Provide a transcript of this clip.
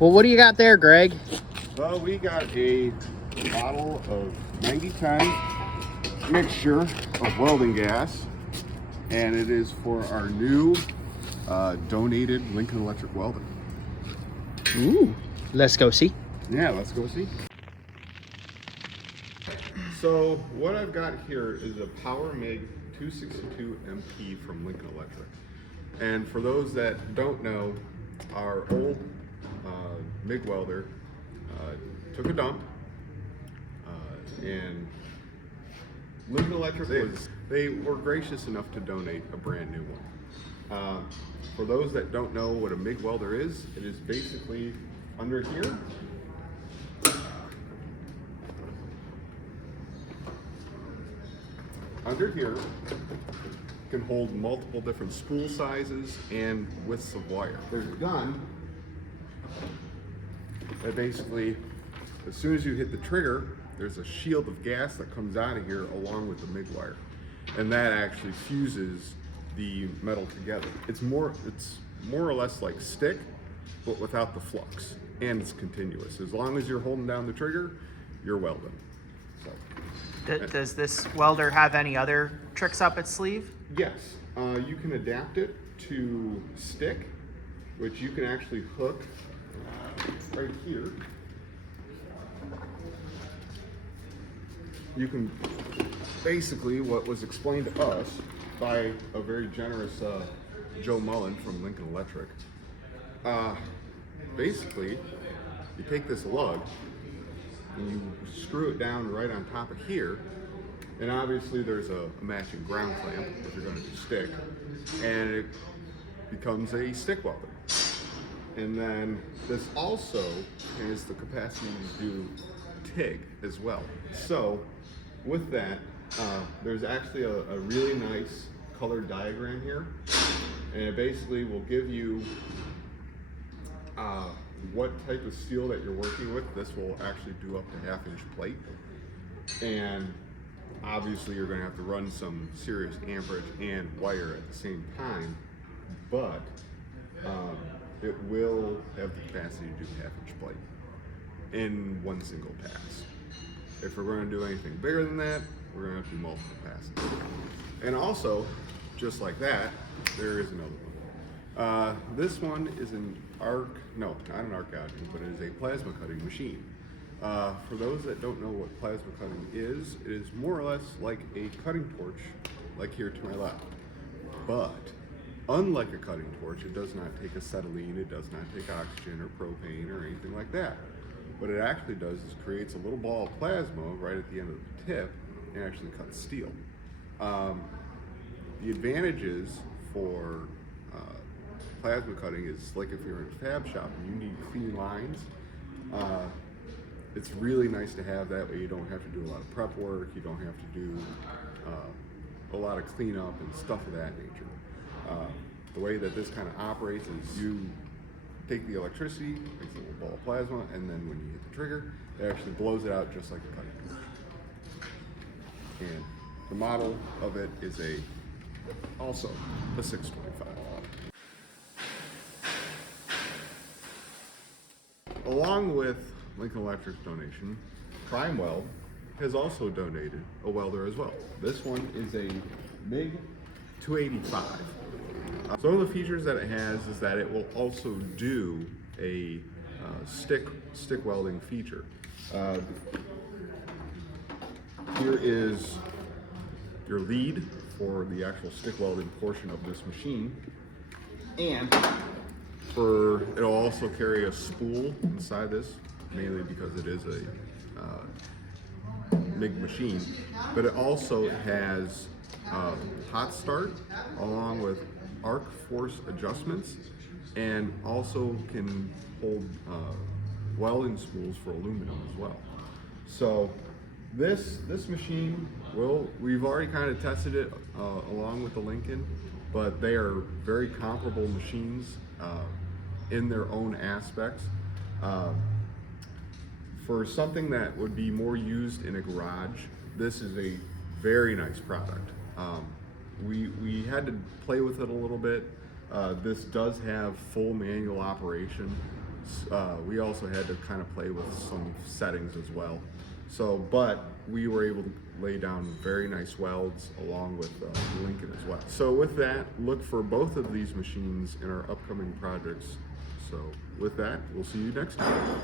Well, what do you got there, Greg? Well, we got a bottle of 9010 mixture of welding gas, and it is for our new donated Lincoln Electric welder. Ooh, let's go see. Yeah, let's go see. So what I've got here is a Power MIG 262 MP from Lincoln Electric. And for those that don't know, our old MIG welder took a dump, and Lincoln Electric they were gracious enough to donate a brand new one. For those that don't know what a MIG welder is, it is basically under here. Under here can hold multiple different spool sizes and widths of wire. There's a gun that basically, as soon as you hit the trigger, there's a shield of gas that comes out of here along with the MIG wire. And that actually fuses the metal together. It's more or less like stick, but without the flux. And it's continuous. As long as you're holding down the trigger, you're welding. So. Does this welder have any other tricks up its sleeve? Yes, you can adapt it to stick, which you can actually hook right here. You can basically, what was explained to us by a very generous Joe Mullen from Lincoln Electric, basically you take this lug and you screw it down right on top of here, and obviously there's a matching ground clamp if you're going to do stick, and it becomes a stick welder. And then this also has the capacity to do TIG as well. So with that, there's actually a really nice colored diagram here, and it basically will give you what type of steel that you're working with. This will actually do up to 1/2 inch plate, and obviously you're going to have to run some serious amperage and wire at the same time, but it will have the capacity to do 1/2 inch plate in one single pass. If we're going to do anything bigger than that, we're going to have to do multiple passes. And also, just like that, there is another one. This one is an not an arc gouging, but it is a plasma cutting machine. For those that don't know what plasma cutting is, it is more or less like a cutting torch, like here to my left. But unlike a cutting torch, it does not take acetylene, it does not take oxygen or propane or anything like that. What it actually does is creates a little ball of plasma right at the end of the tip and actually cuts steel. The advantages for plasma cutting is like if you're in a fab shop and you need clean lines, it's really nice to have that way. You don't have to do a lot of prep work, you don't have to do a lot of cleanup and stuff of that nature. The way that this kind of operates is you take the electricity, makes a little ball of plasma, and then when you hit the trigger, it actually blows it out just like a cutting torch. And the model of it is also a 625. Along with Lincoln Electric's donation, Primeweld has also donated a welder as well. This one is a MIG 285. Some of the features that it has is that it will also do a stick welding feature. Here is your lead for the actual stick welding portion of this machine, and it'll also carry a spool inside this, mainly because it is a MIG machine, but it also has hot start along with arc force adjustments, and also can hold welding spools for aluminum as well. So this machine, we've already kind of tested it along with the Lincoln, but they are very comparable machines in their own aspects. For something that would be more used in a garage, this is a very nice product. We had to play with it a little bit. This does have full manual operation, We also had to kind of play with some settings as well. So, but we were able to lay down very nice welds along with Lincoln as well. So with that, look for both of these machines in our upcoming projects. So with that, we'll see you next time.